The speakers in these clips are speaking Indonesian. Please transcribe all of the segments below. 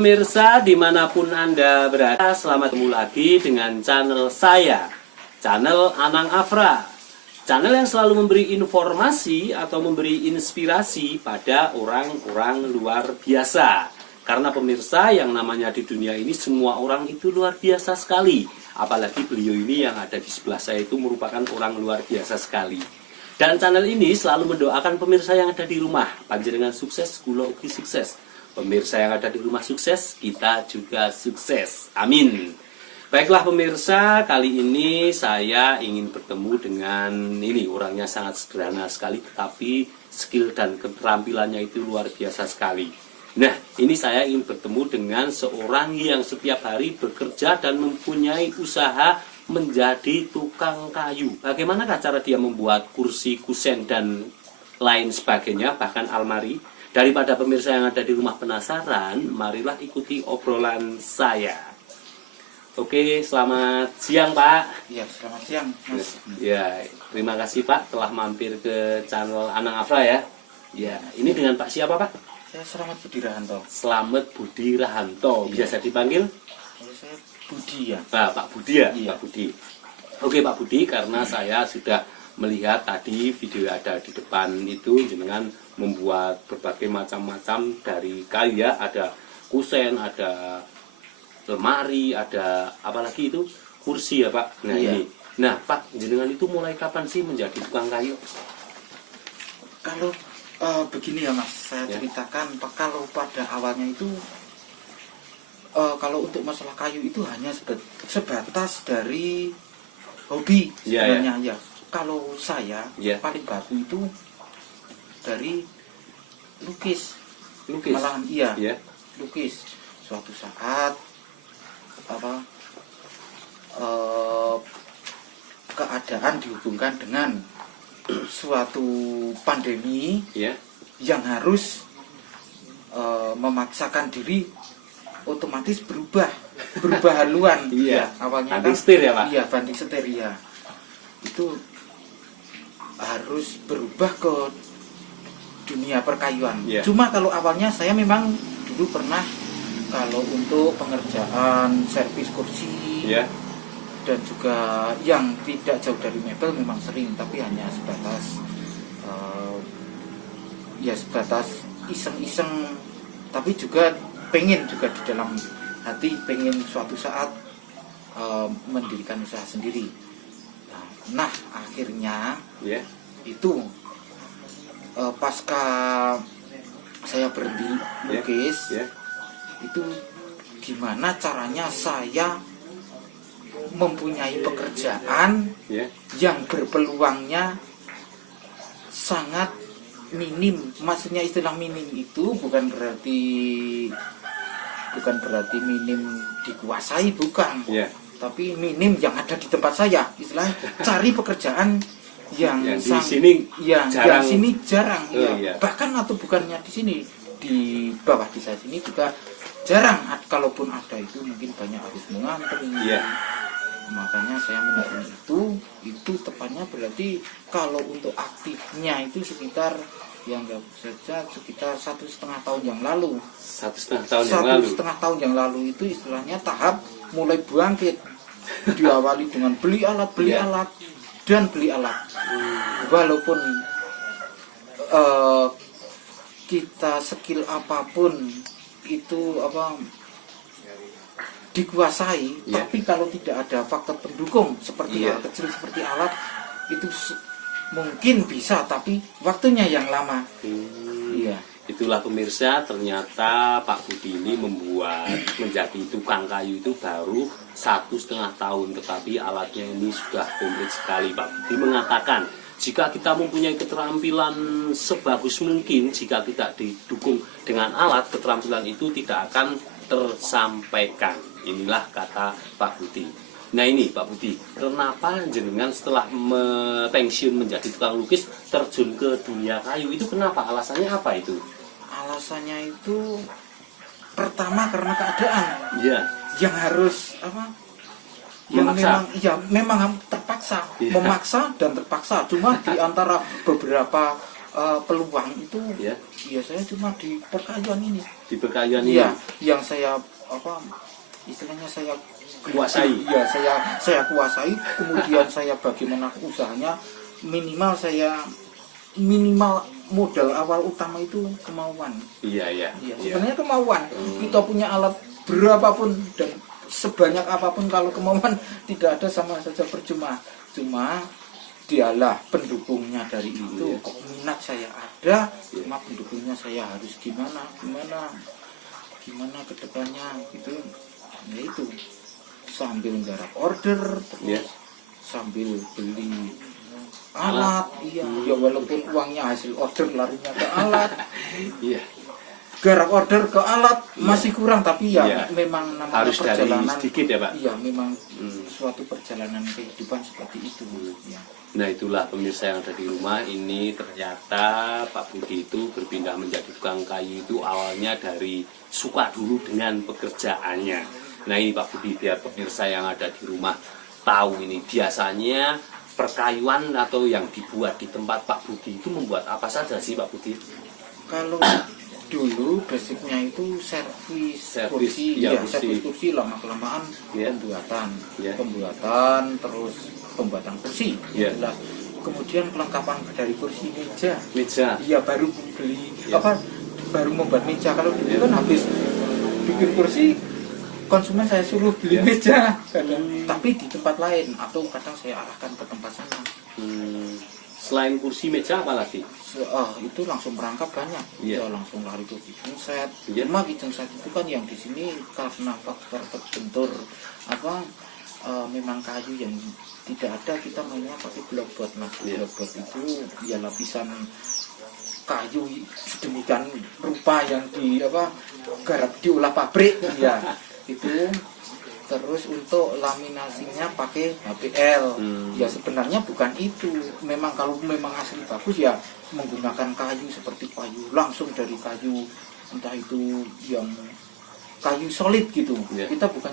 pemirsa, dimanapun Anda berada, selamat ketemu lagi dengan channel saya, channel Anang Afra. Channel yang selalu memberi informasi atau memberi inspirasi pada orang-orang luar biasa. Karena pemirsa, yang namanya di dunia ini semua orang itu luar biasa sekali. Apalagi beliau ini yang ada di sebelah saya itu merupakan orang luar biasa sekali. Dan channel ini selalu mendoakan pemirsa yang ada di rumah, panjenengan sukses, kula ugi sukses. Pemirsa yang ada di rumah sukses, kita juga sukses. Amin. Baiklah pemirsa, kali ini saya ingin bertemu dengan ini, orangnya sangat sederhana sekali, tetapi skill dan keterampilannya itu luar biasa sekali. Nah, ini saya ingin bertemu dengan seorang yang setiap hari bekerja dan mempunyai usaha menjadi tukang kayu. Bagaimanakah cara dia membuat kursi, kusen, dan lain sebagainya, bahkan almari? Daripada pemirsa yang ada di rumah penasaran, marilah ikuti obrolan saya. Oke, selamat siang Pak. Ya, selamat siang Mas. Ya, terima kasih Pak telah mampir ke channel Anang Afra ya. Ya, ini dengan Pak siapa Pak? Saya Slamet Budi Rahanto. Slamet Budi Rahanto, biasa dipanggil? Saya Budi ya. Nah, Pak Budi ya? Iya. Pak Budi. Oke Pak Budi, karena saya sudah melihat tadi video ada di depan itu dengan membuat berbagai macam-macam dari kayu ya, ada kusen, ada lemari, ada apalagi itu kursi ya Pak. Nah Iya. ini, nah Pak, jenengan itu mulai kapan sih menjadi tukang kayu? Kalau begini ya Mas, saya Ya. ceritakan kalau pada awalnya itu kalau untuk masalah kayu itu hanya sebatas dari hobi Iya, sebenarnya ya. Kalau saya Ya. paling baku itu dari lukis. Lukis? Malahan iya, Ya. lukis. Suatu saat keadaan dihubungkan dengan suatu pandemi Ya. yang harus memaksakan diri otomatis berubah haluan. Iya. Awalnya Banting setir ya Pak? Iya, banting setir ya. Itu harus berubah ke dunia perkayuan. Iya. Cuma kalau awalnya saya memang dulu pernah kalau untuk pengerjaan servis kursi Ya. dan juga yang tidak jauh dari mebel memang sering, tapi hanya sebatas sebatas iseng-iseng, tapi juga pengen juga di dalam hati pengen suatu saat mendirikan usaha sendiri. Nah akhirnya Ya. itu pasca saya berhenti lukis, Ya. itu gimana caranya saya mempunyai pekerjaan Ya. yang berpeluangnya sangat minim. Maksudnya istilah minim itu bukan berarti minim dikuasai, bukan. Ya. Tapi minim yang ada di tempat saya. Istilahnya cari pekerjaan yang Yang di sini yang jarang. sini jarang. Oh, Ya. iya. Bahkan atau bukannya di sini, di bawah desa sini juga jarang. Kalaupun ada itu mungkin banyak harus mengantri. Iya. Makanya saya menurut itu tepatnya berarti kalau untuk aktifnya itu sekitar yang nggak saja sekitar 1,5 tahun yang lalu. 1,5 tahun yang lalu. 1,5 tahun yang lalu itu istilahnya tahap mulai bangkit. Diawali dengan beli alat dan beli alat. Walaupun kita skill apapun itu dikuasai, Ya. tapi kalau tidak ada faktor pendukung seperti Iya. hal kecil seperti alat itu mungkin bisa, tapi waktunya yang lama. Iya. Itulah pemirsa, ternyata Pak Budi ini menjadi tukang kayu itu baru 1,5 tahun, tetapi alatnya ini sudah komplit sekali. Pak Budi mengatakan, jika kita mempunyai keterampilan sebagus mungkin, jika tidak didukung dengan alat, keterampilan itu tidak akan tersampaikan. Inilah kata Pak Budi. Nah ini Pak Budi, kenapa jenengan setelah pensiun menjadi tukang lukis terjun ke dunia kayu itu kenapa? Alasannya apa itu? Alasannya itu pertama karena keadaan Iya. yang harus yang Memaksa. memang terpaksa, Iya. memaksa dan terpaksa. Cuma di antara beberapa peluang itu Ya. ya saya cuma di perkayuan ini. Di perkayuan ini. Iya, yang saya istilahnya saya Kuasai. Ya, saya kuasai, kemudian saya bagaimana usahanya, minimal modal awal utama itu kemauan. Iya, iya. Ya, Iya. sebenarnya kemauan. Kita punya alat berapapun dan sebanyak apapun, kalau kemauan tidak ada sama saja percuma. Cuma dialah pendukungnya dari itu. Iya. Kok minat saya ada, Iya. cuma pendukungnya saya harus gimana ke depannya gitu. Ya itu sambil garap order terus Iya. sambil beli alat. Iya, ya walaupun uangnya hasil order larinya ke alat. Iya. Garap order ke alat masih kurang, tapi ya Iya. memang namanya Harus dari perjalanan sedikit ya, Pak? Iya, memang suatu perjalanan kehidupan seperti itu. Ya. Nah, itulah pemirsa yang ada di rumah ini, ternyata Pak Budi itu berpindah menjadi tukang kayu itu awalnya dari suka dulu dengan pekerjaannya. Nah, ini Pak Budi, biar pemirsa yang ada di rumah tahu ini, biasanya perkayuan atau yang dibuat di tempat Pak Budi itu membuat apa saja sih Pak Budi? Kalau dulu basicnya itu servis kursi, ya, servis kursi, lama-kelamaan Ya. Ya. pembuatan, terus pembuatan kursi. Ya. Jelas. Kemudian pelengkapan dari kursi, meja. Iya, baru beli Ya. baru membuat meja. Kalau dulu kan habis bikin kursi, konsumen saya suruh beli Ya. meja, tapi di tempat lain atau kadang saya arahkan ke tempat sana. Selain kursi, meja apa lagi? Itu langsung merangkap banyak. Iya. Ya, langsung lari ke kitchen set. Iya. Cuma kitchen set itu kan yang di sini karena faktor terbentur memang kayu yang tidak ada, kita mainnya pakai blockboard. Nah, Iya. blockboard itu ya lapisan kayu sedemikian rupa yang garap diolah pabrik ya itu. Terus untuk laminasinya pakai HPL. Ya sebenarnya bukan itu. Memang kalau memang asli bagus ya menggunakan kayu seperti kayu langsung dari kayu, entah itu yang kayu solid gitu. Yeah. Kita bukan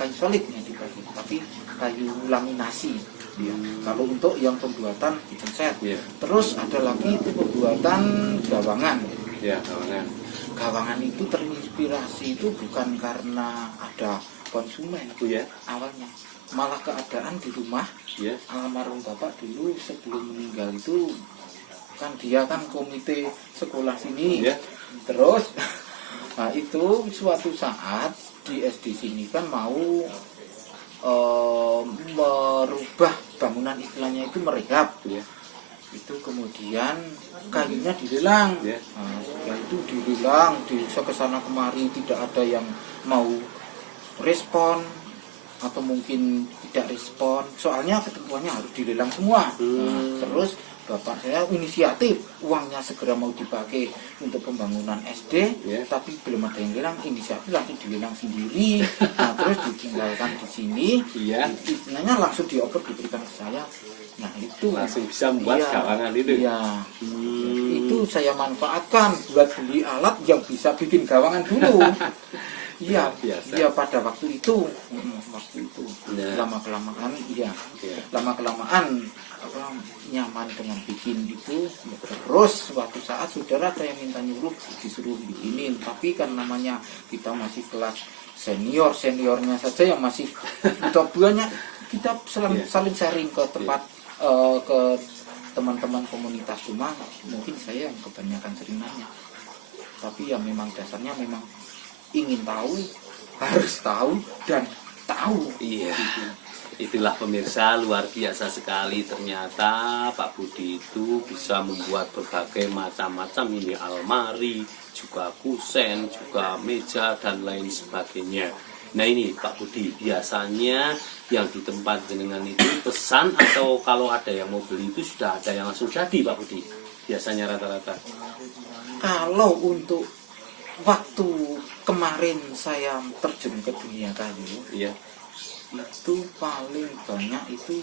kayu solid yang dipakai, tapi kayu laminasi. Ya. Kalau untuk yang pembuatan kitchen set. Yeah. Terus ada lagi itu pembuatan gawangan. Ya, kawangan. Gawangan itu terinspirasi itu bukan karena ada konsumen Ya. awalnya, malah keadaan di rumah. Ya. Almarhum bapak dulu sebelum meninggal itu kan dia kan komite sekolah sini. Ya. Terus nah itu suatu saat di SD sini kan mau merubah bangunan, istilahnya itu merehab. Ya. Itu kemudian kayunya dilelang. Ya. Nah, setelah itu dilelang, di kesana kemari tidak ada yang mau respon atau mungkin tidak respon, soalnya ketentuannya harus dilelang semua. Nah, terus bapak saya inisiatif, uangnya segera mau dipakai untuk pembangunan SD, Yeah. tapi belum ada yang lelang, inisiatif langsung dilelang sendiri. Nah, terus ditinggalkan di sini. Iya. Istilahnya langsung dioper, diberikan ke saya. Nah, itu Langsung bisa membuat gawangan itu. Iya. Itu saya manfaatkan buat beli alat yang bisa bikin gawangan dulu. Iya, Biasa. iya pada waktu itu, Nah. lama-kelamaan, iya, Iya. lama-kelamaan nyaman dengan bikin itu. Ya, terus suatu saat saudara ada yang minta nyuruh, disuruh bikinin, tapi kan namanya kita masih kelas seniornya saja yang masih udah banyak, kita Iya. saling sharing ke tempat ke teman-teman komunitas, cuma mungkin saya yang kebanyakan sering nanya, tapi ya memang dasarnya memang ingin tahu, harus tahu dan tahu. Iya. Itulah pemirsa, luar biasa sekali ternyata Pak Budi itu bisa membuat berbagai macam-macam ini, almari, juga kusen, juga meja dan lain sebagainya. Nah ini Pak Budi, biasanya yang di tempat jenengan itu pesan atau kalau ada yang mau beli itu sudah ada yang langsung jadi Pak Budi? Biasanya rata-rata. Kalau untuk waktu kemarin saya terjun ke dunia kayu, Iya. itu paling banyak itu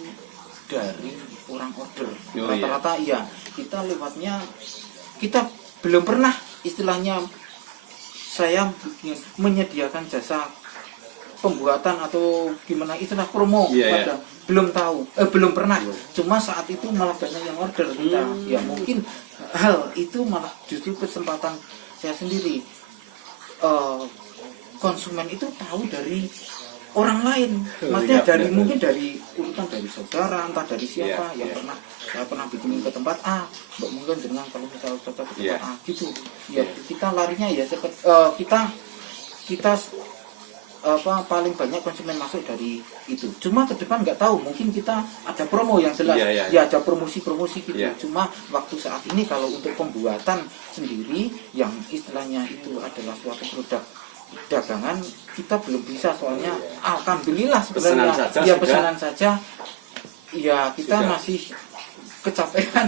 dari orang order. Oh, Rata-rata iya, kita lewatnya, kita belum pernah istilahnya saya menyediakan jasa pembuatan atau gimana itulah promo Iya, pada belum tahu, belum pernah. Cuma saat itu malah banyak yang order kita. Ya mungkin hal itu malah justru kesempatan saya sendiri. Konsumen itu tahu dari orang lain, maksudnya Iya, dari benar. mungkin dari urutan dari saudara, entah dari siapa Iya, yang iya. pernah saya pernah bikin ke tempat A, mbak mungkin dengan kalau misalnya cocok ke tempat Iya. A gitu, ya Iya. kita larinya ya seperti kita paling banyak konsumen masuk dari itu. Cuma ke depan nggak tahu, mungkin kita ada promo yang jelas, Iya, iya. ya ada promosi gitu. Iya. Cuma waktu saat ini kalau untuk pembuatan sendiri yang istilahnya itu adalah suatu produk dagangan, kita belum bisa soalnya alhamdulillah sebenarnya Pesanan saja ya sudah. pesanan saja ya kita Sudah. masih kecapean.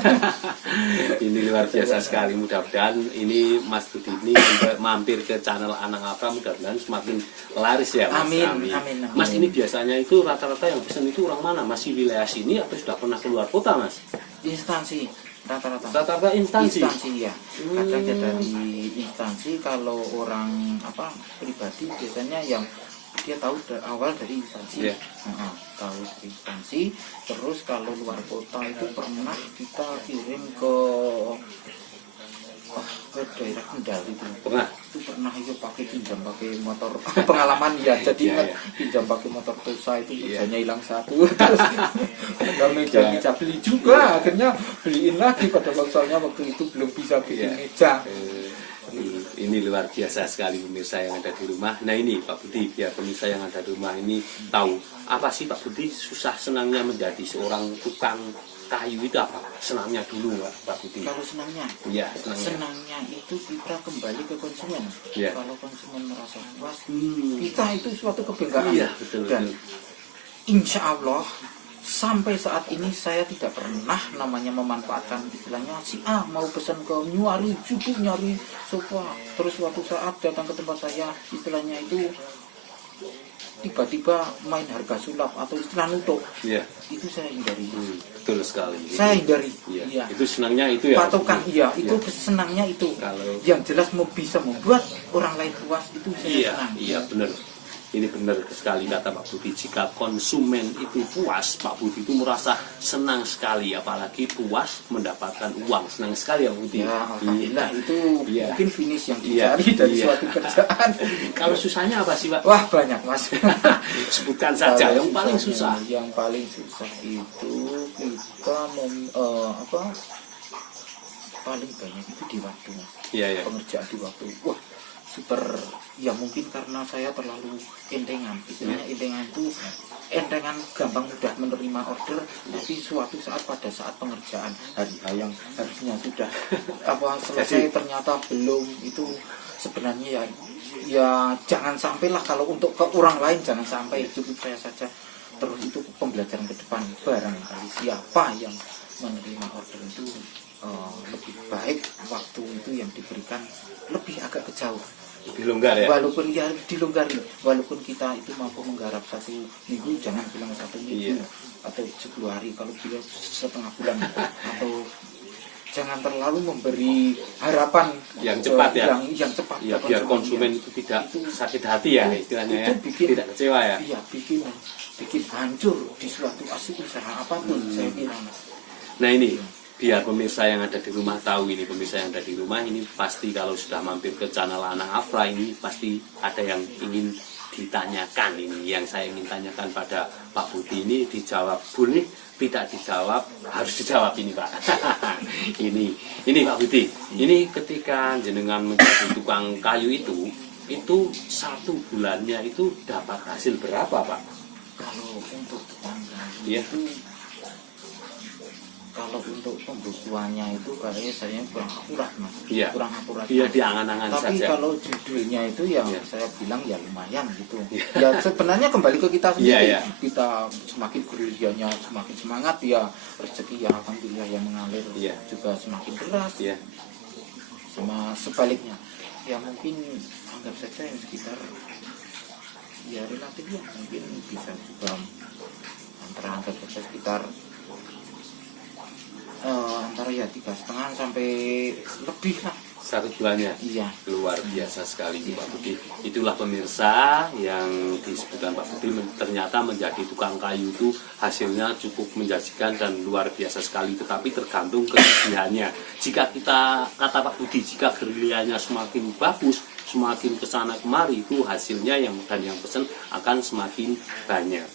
Ini luar biasa sekali. Mudah-mudahan ini Mas Budi ini mampir ke channel Anang Afra, mudah-mudahan semakin laris ya Mas. Amin, amin. Mas, ini biasanya itu rata-rata yang pesan itu orang mana? Masih wilayah sini atau sudah pernah keluar kota, Mas? Instansi rata-rata Rata-rata instansi. ya kadang ya dari instansi. Kalau orang pribadi biasanya yang dia tahu awal dari instansi. Iya. Tahu dari instansi. Terus kalau luar kota itu pernah kita kirim ke daerah Kendal itu. Pernah? Itu pernah itu pakai motor pengalaman ya, jadi Iya, ingat iya. pinjam pakai motor Tosa itu Iya. mejanya hilang satu. Terus ada meja Iya. bisa beli juga, akhirnya beliin lagi pada soalnya waktu itu belum bisa bikin Iya. meja. Ini luar biasa sekali pemirsa yang ada di rumah. Nah ini Pak Budi, biar pemirsa yang ada di rumah ini tahu apa sih Pak Budi susah senangnya menjadi seorang tukang kayu itu apa? Senangnya dulu Pak Budi. Kalau senangnya, Iya, senangnya. senangnya itu kita kembali ke konsumen. Iya. Kalau konsumen merasa puas, kita itu suatu kebanggaan. Iya, betul, Dan betul. insya Allah sampai saat ini saya tidak pernah namanya memanfaatkan istilahnya si A mau pesan ke nyari sofa, terus suatu saat datang ke tempat saya istilahnya itu tiba-tiba main harga sulap atau istilah nutup. Iya. Itu saya hindari. Betul sekali. Saya hindari. Iya. Iya. Itu senangnya itu ya. Patokan iya, itu Iya. senangnya itu. Kalau- yang jelas bisa membuat orang lain puas itu saya Iya, senang. iya benar. Ini benar sekali kata Pak Budi. Jika konsumen itu puas, Pak Budi itu merasa senang sekali. Apalagi puas mendapatkan uang. Senang sekali ya Pak Budi. Ya, alhamdulillah itu Iya. mungkin finish yang Iya, dicari dari iya. suatu kerjaan. Kalau susahnya apa sih Pak? Wah banyak Mas. Sebutkan saja Kalau yang paling susah. Yang paling susah itu kita paling banyak itu di waktu Mas. Iya, iya. Pengerjaan di waktu. Wah super, ya mungkin karena saya terlalu entengan. Istilahnya entengan itu entengan gampang mudah menerima order, tapi suatu saat pada saat pengerjaan hari yang harusnya sudah selesai ternyata belum. Itu sebenarnya ya jangan sampailah, kalau untuk ke orang lain jangan sampai, cukup saya saja. Terus itu pembelajaran ke depan, barangkali siapa yang menerima order itu lebih baik waktu itu yang diberikan lebih agak kejauh. Lebih longgar ya. Walaupun ya dilonggari, walaupun kita itu mampu menggarap 1 minggu, jangan bilang 1 minggu Iya. atau 10 hari, kalau bilang setengah bulan atau jangan terlalu memberi harapan Yang cepat ya. yang cepat Ya, ke biar konsumen ya. itu tidak Itu- sakit hati ya istilahnya ya. itu bikin- Tidak kecewa ya. Iya, bikin hancur di suatu usaha apapun, saya kira Mas. Nah ini biar pemirsa yang ada di rumah tahu, ini pemirsa yang ada di rumah ini pasti kalau sudah mampir ke channel Anang Afra ini pasti ada yang ingin ditanyakan. Ini yang saya ingin tanyakan pada Pak Budi ini dijawab, boleh tidak dijawab, harus dijawab ini Pak. ini Pak Budi, ini ketika jenengan menjadi tukang kayu itu 1 bulannya itu dapat hasil berapa Pak? Kalau untuk tetangga Iya. itu, kalau untuk pembukuannya itu kayaknya saya kurang akurat Mas. Iya. Kurang akurat. Iya, diangan-angan Tapi saja. kalau judulnya itu yang Iya. saya bilang ya lumayan gitu. Iya. Ya sebenarnya kembali ke kita sendiri. Iya, iya. Kita semakin gerilya semakin semangat, ya rezeki ya alhamdulillah yang mengalir Iya. juga semakin deras. Iya. Sama sebaliknya. Ya mungkin anggap saja yang sekitar ya relatif ya mungkin bisa juga antara anggap saja sekitar antara ya 3,5 sampai lebih lah. 1 bulannya. Iya. Luar biasa sekali Pak Budi. Itulah pemirsa yang disebutkan Pak Budi ternyata menjadi tukang kayu itu hasilnya cukup menjanjikan dan luar biasa sekali. Tetapi tergantung kegigihannya. Jika kita, kata Pak Budi, jika gerilanya semakin bagus, semakin kesana kemari, itu hasilnya yang pesan akan semakin banyak.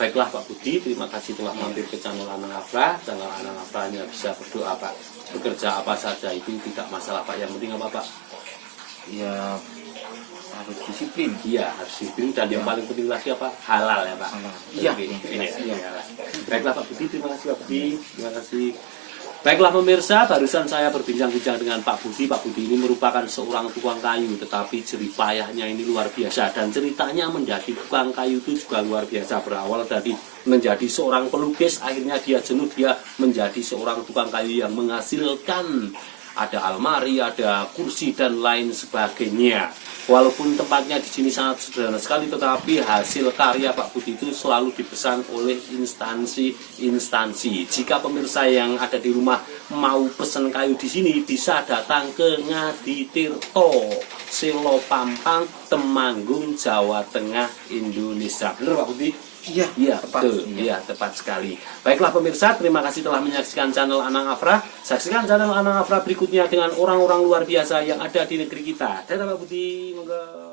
Baiklah Pak Budi, terima kasih telah mampir ke channel Anang Afra. Channel Anang Afra hanya bisa berdoa Pak. Bekerja apa saja itu tidak masalah Pak. Yang penting apa Pak? Ya harus disiplin. Iya, harus disiplin dan yang paling penting lagi apa? Halal ya Pak. Halal. Iya. Iya. Baiklah Pak Budi, terima kasih Pak Budi. Terima kasih. Baiklah pemirsa, barusan saya berbincang-bincang dengan Pak Budi. Pak Budi ini merupakan seorang tukang kayu, tetapi jerih payahnya ini luar biasa. Dan ceritanya menjadi tukang kayu itu juga luar biasa. Berawal dari menjadi seorang pelukis, akhirnya dia jenuh, dia menjadi seorang tukang kayu yang menghasilkan ada almari, ada kursi dan lain sebagainya. Walaupun tempatnya di sini sangat sederhana sekali, tetapi hasil karya Pak Budi itu selalu dipesan oleh instansi-instansi. Jika pemirsa yang ada di rumah mau pesan kayu di sini, bisa datang ke Ngaditirto, Selo Pampang, Temanggung, Jawa Tengah, Indonesia. Benar Pak Budi? Iya, tepat. Iya, tepat sekali. Baiklah pemirsa, terima kasih telah menyaksikan channel Anang Afra. Saksikan channel Anang Afra berikutnya dengan orang-orang luar biasa yang ada di negeri kita. Dadah Pak Budi, moga.